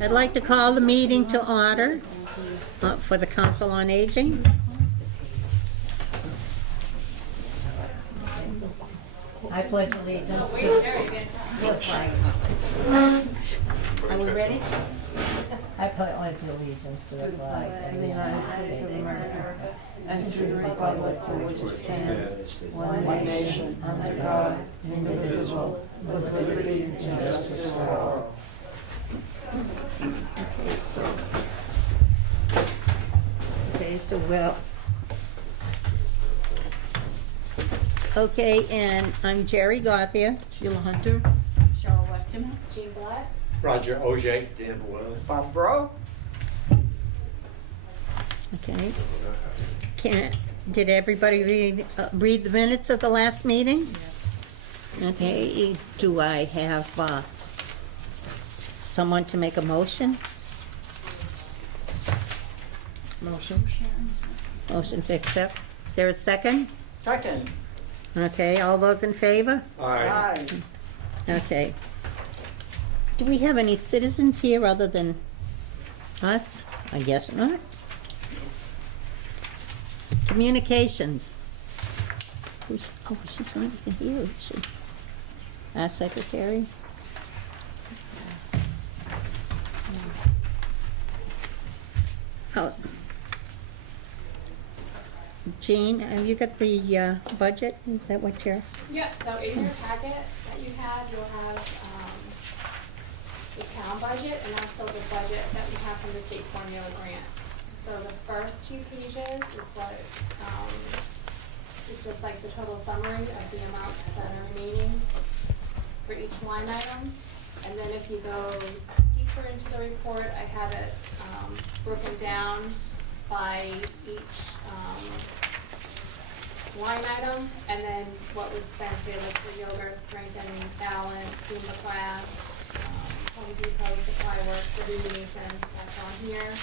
I'd like to call the meeting to order for the Council on Aging. I pledge allegiance to the flag. Are we ready? I pledge allegiance to the flag of the United States of America and to the republic for which it stands, one nation, under God, indivisible, with liberty and justice for all. Okay, so we'll. Okay, and I'm Jerry Gauthier, Sheila Hunter. Cheryl Westerman. Jean Black. Roger Auger. Dan Boyle. Bob Bro? Okay. Did everybody read the minutes of the last meeting? Yes. Okay, do I have someone to make a motion? Motion to accept. Is there a second? Second. Okay, all those in favor? Aye. Okay. Do we have any citizens here other than us? I guess not. Communications. She's not even here, is she? Our secretary? Oh. Jean, have you got the budget? Is that what you're? Yeah, so in your packet that you have, you'll have the town budget and also the budget that we have from the state formula grant. So the first 2 pages is what, it's just like the total summary of the amounts that are remaining for each line item. And then if you go deeper into the report, I have it broken down by each line item, and then what was spent, say, like for yoga, strength and balance, Zumba class, Home Depot, Supply Works, Liberty Mason, that's on here.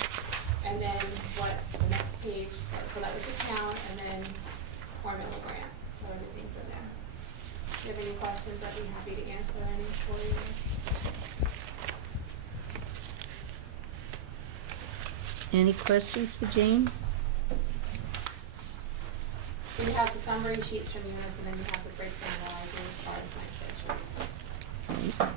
And then what the next page, so that was the town, and then formula grant, so everything's in there. If you have any questions, I'd be happy to answer any for you. Any questions for Jane? So you have the summary sheets from Eunice, and then you have the breakdown that I do as far as my spreadsheet.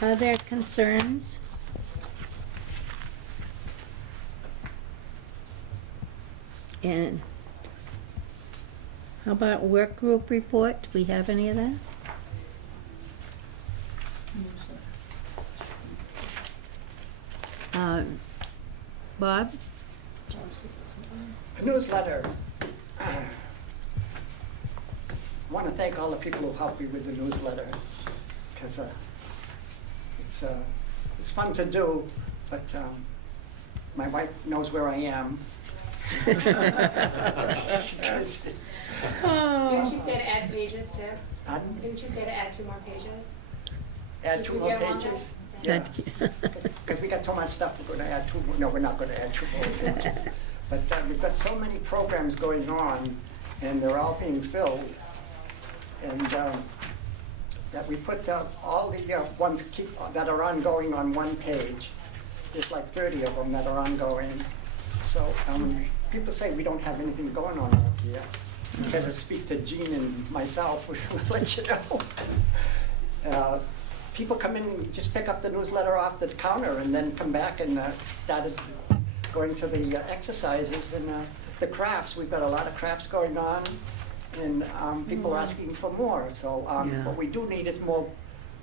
Are there concerns? And how about work group report? Do we have any of that? Bob? The newsletter. I want to thank all the people who helped me with the newsletter, because it's fun to do, but my wife knows where I am. Didn't she say to add pages too? Pardon? Didn't she say to add 2 more pages? Add Did 2 we more get along pages? there? Yeah, because we got so much stuff, we're going to add 2 more. No, we're not going to add 2 more pages. But we've got so many programs going on, and they're all being filled. And that we put all the ones that are ongoing on one page. There's like 30 of them that are ongoing. So people say we don't have anything going on out here. You better speak to Jean and myself, we'll let you know. People come in, just pick up the newsletter off the counter and then come back and started going to the exercises and the crafts. We've got a lot of crafts going on, and people are asking for more. So what we do need is more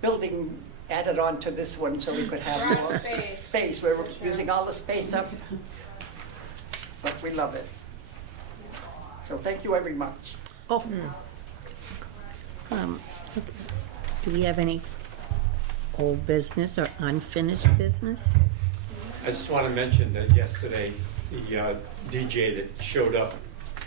building added on to this one, so we could have We're out of more space. We're So true. using all the space up, but we love it. So thank you very much. Oh. Do we have any old business or unfinished business? I just want to mention that yesterday, the DJ that showed up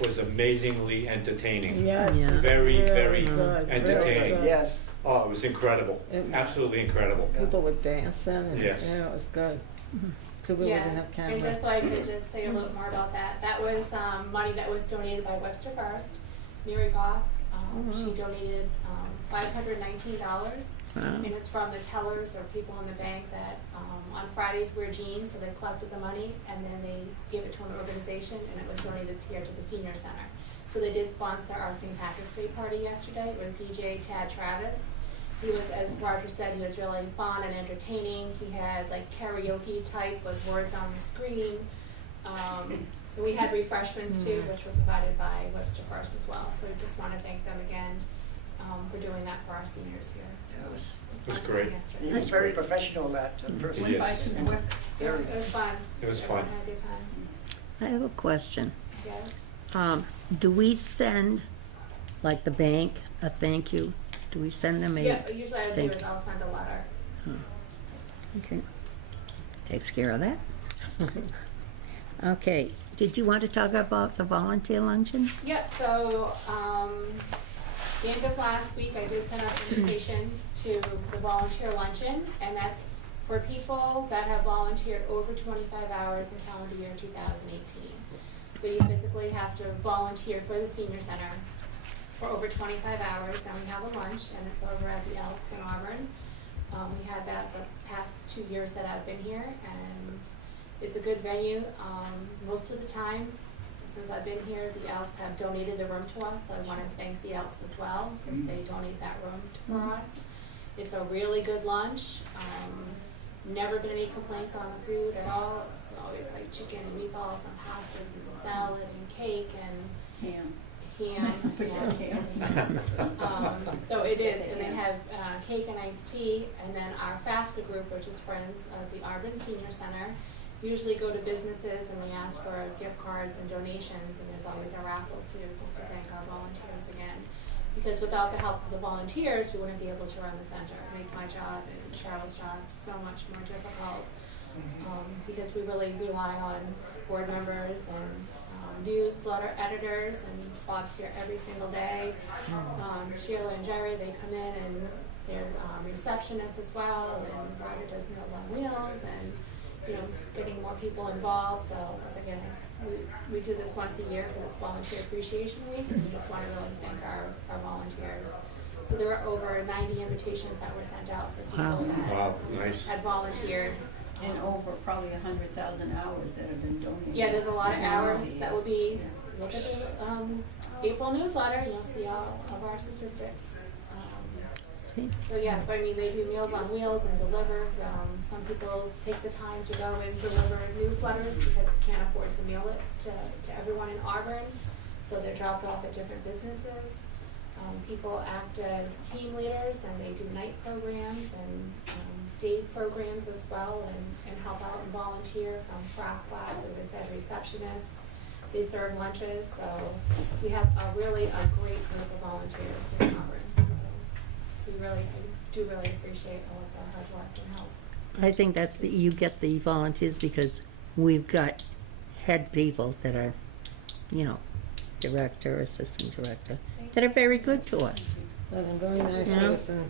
was amazingly entertaining. Yes. Yeah. Very, Really very good, entertaining. really good. Yes. Oh, it was incredible. Absolutely incredible. People were dancing and Yes. yeah, it was good. Too bad we didn't have And cameras. just so I could just say a little more about that, that was money that was donated by Webster First. Mary Goff, she donated $519 And it's from the tellers or people in the bank that, on Fridays wear jeans, so they collected the money and then they give it to an organization and it was donated here to the senior center. So they did sponsor our St. Patrick's Day party yesterday. It was DJ Tad Travis. He was, as Roger said, he was really fun and entertaining. He had like karaoke type with words on the screen. We had refreshments too, which were provided by Webster First as well. So we just want to thank them again for doing that for our seniors here. Yeah, It was fun great. time yesterday. He was very professional, that person. Yes. Yeah, it was fun. It was Everyone fun. had a good time. I have a question. Yes. Do we send, like the bank, a thank you? Do we send them a? Yeah, usually I do Thank is I'll send a letter. Okay. Takes care of that. Okay, did you want to talk about the volunteer luncheon? Yep, so, the end of last week, I did send out invitations to the volunteer luncheon, and that's for people that have volunteered over 25 hours in calendar year 2018. So you physically have to volunteer for the senior center for over 25 hours, and we have a lunch, and it's over at the Elks in Auburn. We had that the past 2 years that I've been here, and it's a good venue. Most of the time, since I've been here, the Elks have donated the room to us, so I want to thank the Elks as well, because they donate that room for us. It's a really good lunch. Never been any complaints on the food at all. It's always like chicken and meatballs and pastas and salad and cake and ham. So it is, and they have cake and iced tea, and then our FAFSA group, which is Friends of the Auburn Senior Center, usually go to businesses and they ask for gift cards and donations, and there's always a raffle too, just to thank our volunteers again. Because without the help of the volunteers, we wouldn't be able to run the center, make my job and Cheryl's job so much more difficult. Because we really rely on board members and newsletter editors, and Bob's here every single day. Sheila and Jerry, they come in and they're receptionists as well, and Roger does Meals on Wheels, and getting more people involved. So again, we do this once a year for this Volunteer Appreciation Week, and we just want to really thank our volunteers. So there were over 90 invitations that were sent out for people that Wow, nice. had volunteered. And over probably 100,000 hours that have been donated. Yeah, there's a lot of hours that will be, Yeah. look at the April newsletter, and you'll see all of our statistics. See? So yeah, but I mean, they do Meals on Wheels and deliver. Some people take the time to go and deliver newsletters because we can't afford to mail it to everyone in Auburn. So they're dropped off at different businesses. People act as team leaders, and they do night programs and day programs as well, and help out and volunteer from craft class, as I said, receptionists. They serve lunches, so we have a great group of volunteers here in Auburn. So we do really appreciate all of their hard work and help. I think that's, you get the volunteers because we've got head people that are, director, assistant director, that are very good to us. And they're very nice Yeah. to us and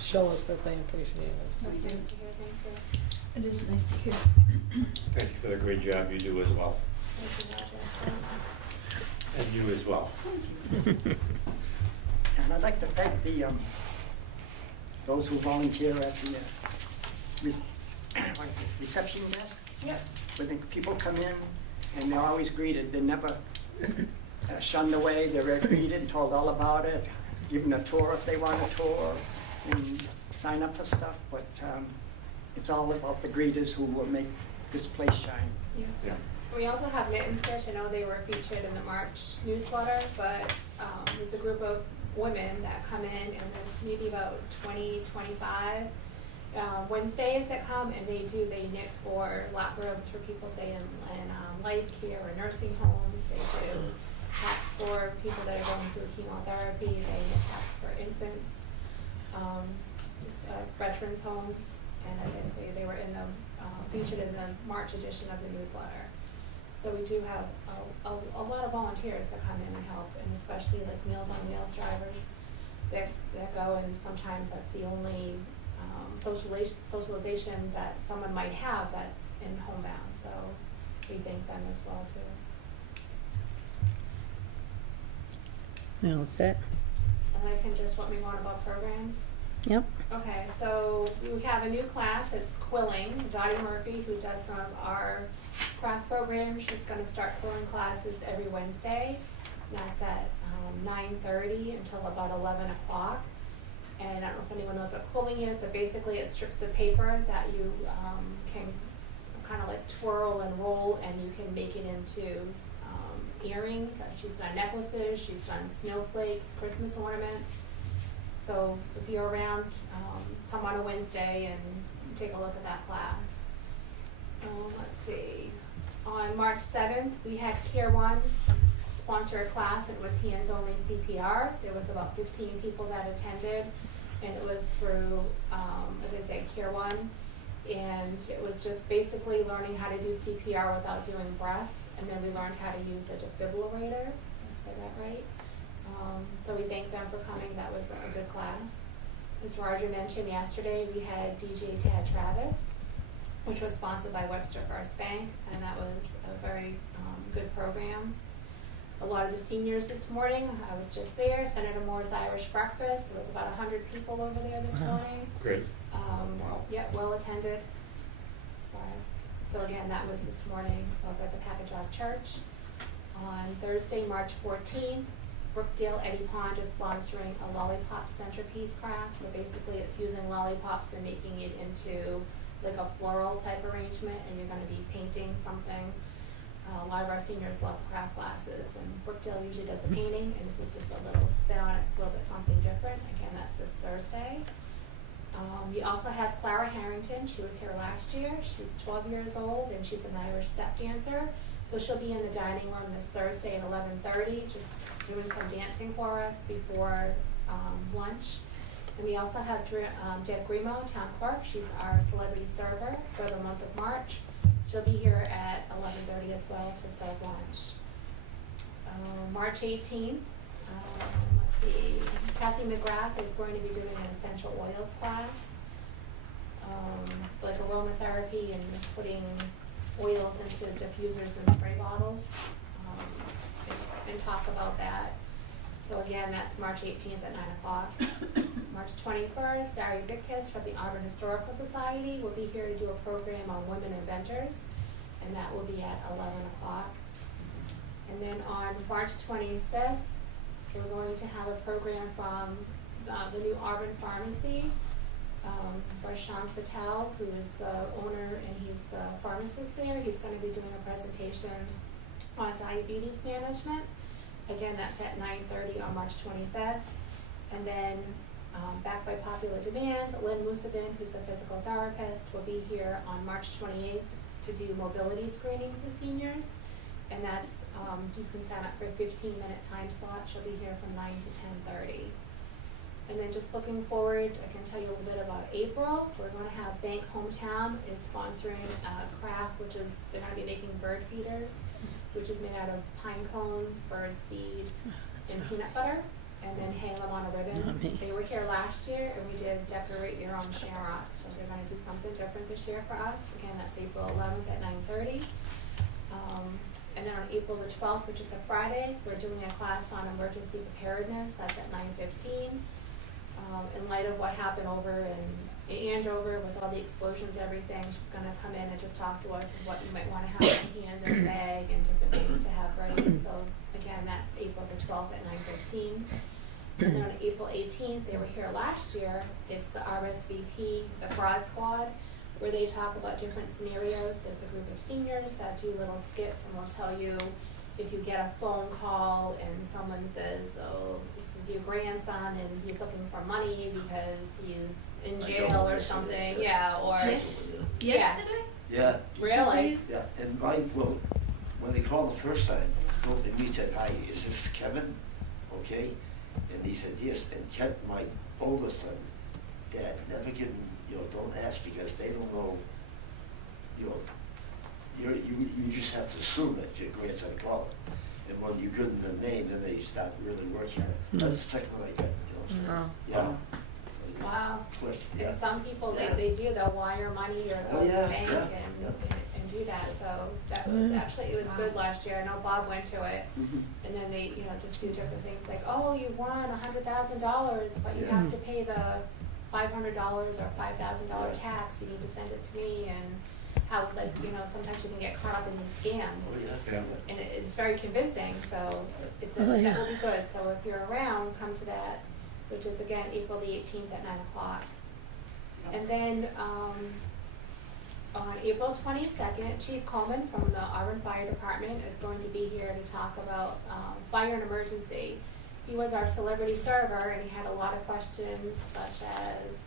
show us that they appreciate us. That's nice to hear, thank you. It is nice to hear. Thank you for the great job you do as well, Thank you, Roger. Thanks. and you as well. And I'd like to thank the, those who volunteer at the reception desk. Yep. Where the people come in and they're always greeted. They're never shunned away. They're greeted and told all about it, given a tour if they want a tour, and sign up for stuff. But it's all about the greeters who will make this place shine. Yeah. We also have Knit & Stitch. I know they were featured in the March newsletter, but there's a group of women that come in, and there's maybe about 20, 25 Wednesdays that come, and they knit for lap robes for people, say, in life care or nursing homes. They do hats for people that are going through chemotherapy. They knit hats for infants, veterans homes. And as I say, they were featured in the March edition of the newsletter. So we do have a lot of volunteers that come in and help, and especially like Meals on Wheels drivers that go, and sometimes that's the only socialization that someone might have that's in homebound. So we thank them as well too. All set? And I can just, what we want about programs. Yep. Okay, so we have a new class, it's quilling. Dottie Murphy, who does some of our craft programs, she's gonna start quilling classes every Wednesday. And that's at 9:30 until about 11 o'clock. And I don't know if anyone knows what quilling is, but basically it strips of paper that you can kind of like twirl and roll, and you can make it into earrings. She's done necklaces, she's done snowflakes, Christmas ornaments. So if you're around, come on a Wednesday and take a look at that class. Let's see, on March 7th, we had Care One sponsor a class. It was hands-only CPR. There was about 15 people that attended, and it was through, as I say, Care One. And it was just basically learning how to do CPR without doing breaths, and then we learned how to use a defibrillator. Did I say that right? So we thank them for coming. That was a good class. As Roger mentioned yesterday, we had DJ Tad Travis, which was sponsored by Webster First Bank, and that was a very good program. A lot of the seniors this morning, I was just there, Senator Moore's Irish Breakfast. There was about 100 people over there this morning. Great. Yeah, well attended. Sorry. So again, that was this morning over at the Packagug Church. On Thursday, March 14th, Brookdale Eddie Pond is sponsoring a lollipop centerpiece craft. So basically it's using lollipops and making it into like a floral type arrangement, and you're gonna be painting something. A lot of our seniors love craft classes, and Brookdale usually does the painting, and this is just a little spin on it. It's a little bit something different. Again, that's this Thursday. We also have Clara Harrington. She was here last year. She's 12 years old, and she's an Irish step dancer. So she'll be in the dining room this Thursday at 11:30, just doing some dancing for us before lunch. And we also have Deb Grimo, town clerk. She's our celebrity server for the month of March. She'll be here at 11:30 as well to serve lunch. March 18th, let's see, Kathy McGrath is going to be doing an essential oils class, like aromatherapy and putting oils into diffusers and spray bottles, and talk about that. So again, that's March 18th at 9 o'clock. March 21st, Dari Victis from the Auburn Historical Society will be here to do a program on women inventors, and that will be at 11 o'clock. And then on March 25th, we're going to have a program from the new Auburn Pharmacy. Varshan Patel, who is the owner and he's the pharmacist there, he's going to be doing a presentation on diabetes management. Again, that's at 9:30 on March 25th. And then, back by popular demand, Lynn Musavin, who's a physical therapist, will be here on March 28th to do mobility screening for seniors. And that's, you can sign up for a 15-minute time slot. She'll be here from 9 to 10:30. And then just looking forward, I can tell you a little bit about April. We're going to have Bank Hometown is sponsoring a craft, which is, they're going to be making bird feeders, which is made out of pine cones, bird seed, and peanut butter, and then hang them on a ribbon. Not me. They were here last year, and we did decorate your own shamrock, so they're going to do something different this year for us. Again, that's April 11th at 9:30. And then on April the 12th, which is a Friday, we're doing a class on emergency preparedness. That's at 9:15. In light of what happened over in Andover with all the explosions and everything, she's going to come in and just talk to us of what you might want to have on hand in a bag and different things to have ready. So again, that's April the 12th at 9:15. And then on April 18th, they were here last year. It's the RSVP, the Fraud Squad, where they talk about different scenarios. There's a group of seniors that do little skits, and will tell you if you get a phone call and someone says, oh, this is your grandson and he's looking for money because he's in jail or something, yeah, or, yeah, Yeah, really? yeah, and well, when they called the first time, and we said, hi, is this Kevin? Okay, and he said, yes, and Kevin, my oldest son, Dad, never give them, don't ask because they don't know, you just have to assume that your grandson called. And when you give them the name, then they start really working on it. That's the second one I got, what I'm saying? Yeah. Wow. Click, yeah. And some people, Yeah. they do, they'll wire money or go to the bank and do that, so that was actually, it was good last year. I know Bob went to it, and then they, just do different things like, oh, you won $100,000, but you have to pay the $500 or $5,000 tax, you need to send it to me, and how, like, you know, sometimes you can get caught up in these scams. Oh, yeah. Yeah. And it's very convincing, so Oh, yeah. that will be good. So if you're around, come to that, which is again April the 18th at 9 o'clock. And then on April 22nd, Chief Coleman from the Auburn Fire Department is going to be here to talk about fire and emergency. He was our celebrity server, and he had a lot of questions such as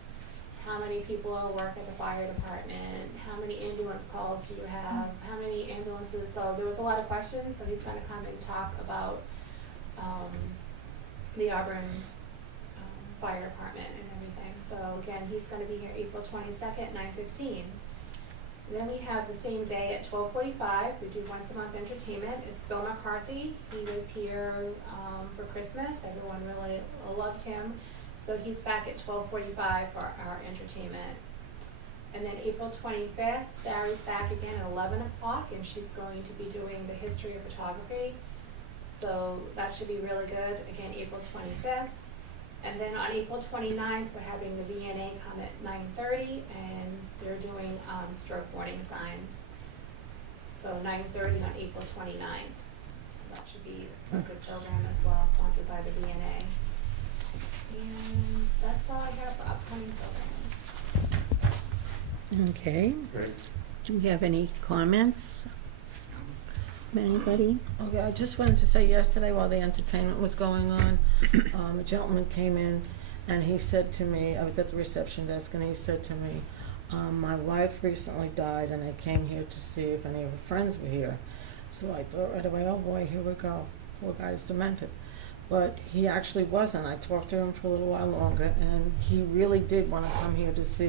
how many people work at the fire department, how many ambulance calls do you have, how many ambulances, so there was a lot of questions, so he's gonna come and talk about the Auburn Fire Department and everything. So again, he's gonna be here April 22nd at 9:15. Then we have the same day at 12:45, we do once a month entertainment. It's Bill McCarthy. He was here for Christmas. Everyone really loved him. So he's back at 12:45 for our entertainment. And then April 25th, Sarah's back again at 11 o'clock, and she's going to be doing the history of photography. So that should be really good, again, April 25th. And then on April 29th, we're having the VNA come at 9:30, and they're doing stroke warning signs. So 9:30 on April 29th. So that should be a good program as well, sponsored by the VNA. And that's all I have for upcoming programs. Okay, Great. do we have any comments? Anybody? Okay, I just wanted to say yesterday while the entertainment was going on, a gentleman came in and he said to me, I was at the reception desk, and he said to me, my wife recently died and I came here to see if any of her friends were here. So I thought right away, oh boy, here we go, poor guy's demented. But he actually wasn't. I talked to him for a little while longer, and he really did want to come here to see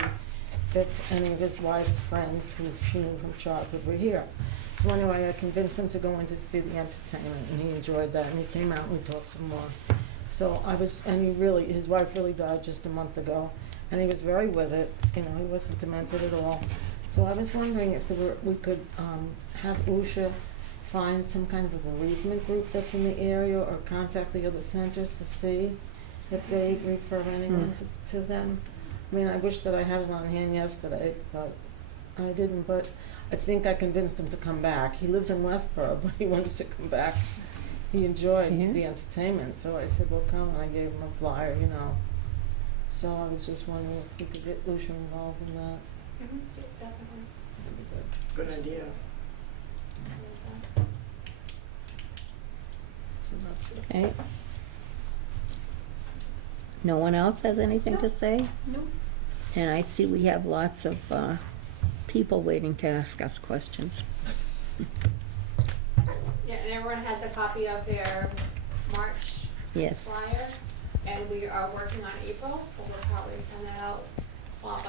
if any of his wife's friends who she knew from childhood were here. So anyway, I convinced him to go in to see the entertainment, and he enjoyed that, and he came out and we talked some more. So and his wife really died just a month ago, and he was very with it, you know, he wasn't demented at all. So I was wondering if we could have Usha find some kind of a bereavement group that's in the area, or contact the other centers to see if they refer anyone to them. I mean, I wish that I had it on hand yesterday, but I didn't. But I think I convinced him to come back. He lives in Westboro, but he wants to come back. He enjoyed the entertainment, so I said, well, come, and I gave him a flyer, you know. So I was just wondering if we could get Lucia involved in that. Definitely. That'd be good. Good idea. So that's it. Okay. No one else has anything to say? No. And I see we have lots of people waiting to ask us questions. Yeah, and everyone has a copy of their March Yes. flyer, and we are working on April, so we'll probably send that out by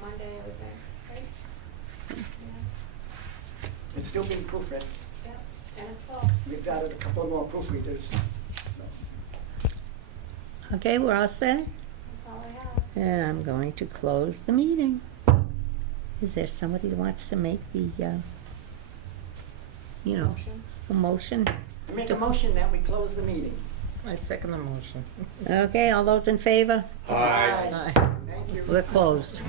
Monday, I would think, right? Yeah, It's still being proofread. yeah, and it's full. We've added a couple more proofreaders. Okay, we're all set? That's all I have. And I'm going to close the meeting. Is there somebody who wants to make the, Motion. a motion? I make a motion that we close the meeting. I second the motion. Okay, all those in favor? Aye. Aye. Thank you. We're closed.